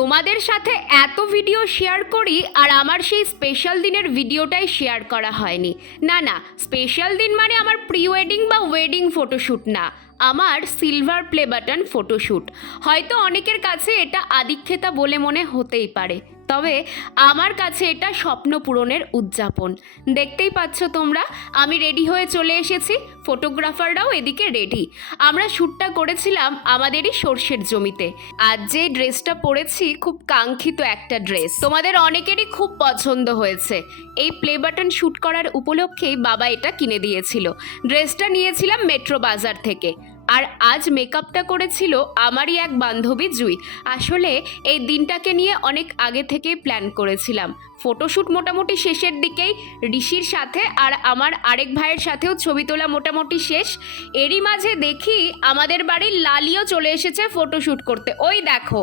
তোমাদের সাথে এত ভিডিও শেয়ার করি আর আমার সেই স্পেশাল দিনের ভিডিওটাই শেয়ার করা হয়নি। না না, স্পেশাল দিন মানে আমার প্রি ওয়েডিং বা ওয়েডিং ফটোশ্যুট না, আমার সিলভার প্লে বাটন ফটোশ্যুট। হয়তো অনেকের কাছে এটা আদিক্ষেতা বলে মনে হতেই পারে, তবে আমার কাছে এটা স্বপ্ন পূরণের উদযাপন। দেখতেই পাচ্ছ তোমরা, আমি রেডি হয়ে চলে এসেছি, ফটোগ্রাফাররাও এদিকে রেডি। আমরা শ্যুটটা করেছিলাম আমাদেরই সর্ষের জমিতে। আজ যে ড্রেসটা পরেছি খুব কাঙ্ক্ষিত একটা ড্রেস, তোমাদের অনেকেরই খুব পছন্দ হয়েছে। এই প্লে বাটন শ্যুট করার উপলক্ষেই বাবা এটা কিনে দিয়েছিল। ড্রেসটা নিয়েছিলাম মেট্রো বাজার থেকে। আর আজ মেকআপটা করেছিল আমারই এক বান্ধবী জুই। আসলে এই দিনটাকে নিয়ে অনেক আগে থেকেই প্ল্যান করেছিলাম। ফটোশ্যুট মোটামুটি শেষের দিকেই, ঋষির সাথে আর আমার আরেক ভাইয়ের সাথেও ছবি তোলা মোটামুটি শেষ। এরই মাঝে দেখি আমাদের বাড়ির লালিও চলে এসেছে ফটোশ্যুট করতে। ওই দেখো।